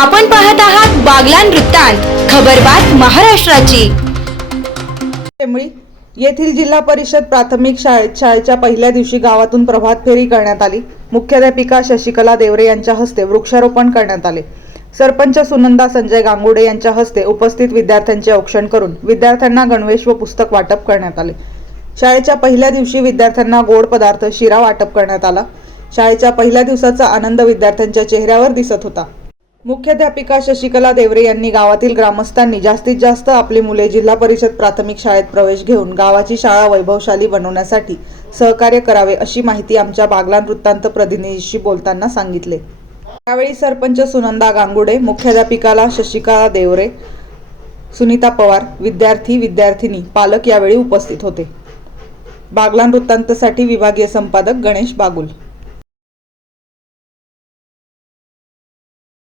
आपण पाहत आहात बागलान वृत्तांत खबरबात महाराष्ट्राची. येथील जिल्हा परिषद प्राथमिक शाळेत शाळेच्या पहिल्या दिवशी गावातून प्रभात फेरी करण्यात आली. मुख्याध्यापिका शशिकला देवरे यांच्या हस्ते वृक्षारोपण करण्यात आले. सरपंच सुनंदा संजय गांगुडे यांच्या हस्ते उपस्थित विद्यार्थ्यांचे औक्षण करून विद्यार्थ्यांना गणवेश व पुस्तक वाटप करण्यात आले. शाळेच्या पहिल्या दिवशी विद्यार्थ्यांना गोड पदार्थ शिरा वाटप करण्यात आला. शाळेच्या पहिल्या दिवसाचा आनंद विद्यार्थ्यांच्या चेहऱ्यावर दिसत होता. मुख्याध्यापिका शशिकला देवरे यांनी गावातील ग्रामस्थांनी जास्तीत जास्त आपली मुले जिल्हा परिषद प्राथमिक शाळेत प्रवेश घेऊन गावाची शाळा वैभवशाली बनवण्यासाठी सहकार्य करावे अशी माहिती आमच्या बागलान वृत्तांत प्रतिनिधीशी बोलताना सांगितले. यावेळी सरपंच सुनंदा गांगुडे मुख्याध्यापिकाला शशिकला देवरे सुनीता पवार विद्यार्थी विद्यार्थिनी पालक यावेळी उपस्थित होते. बागलान वृत्तांतसाठी विभागीय संपादक गणेश बागुल.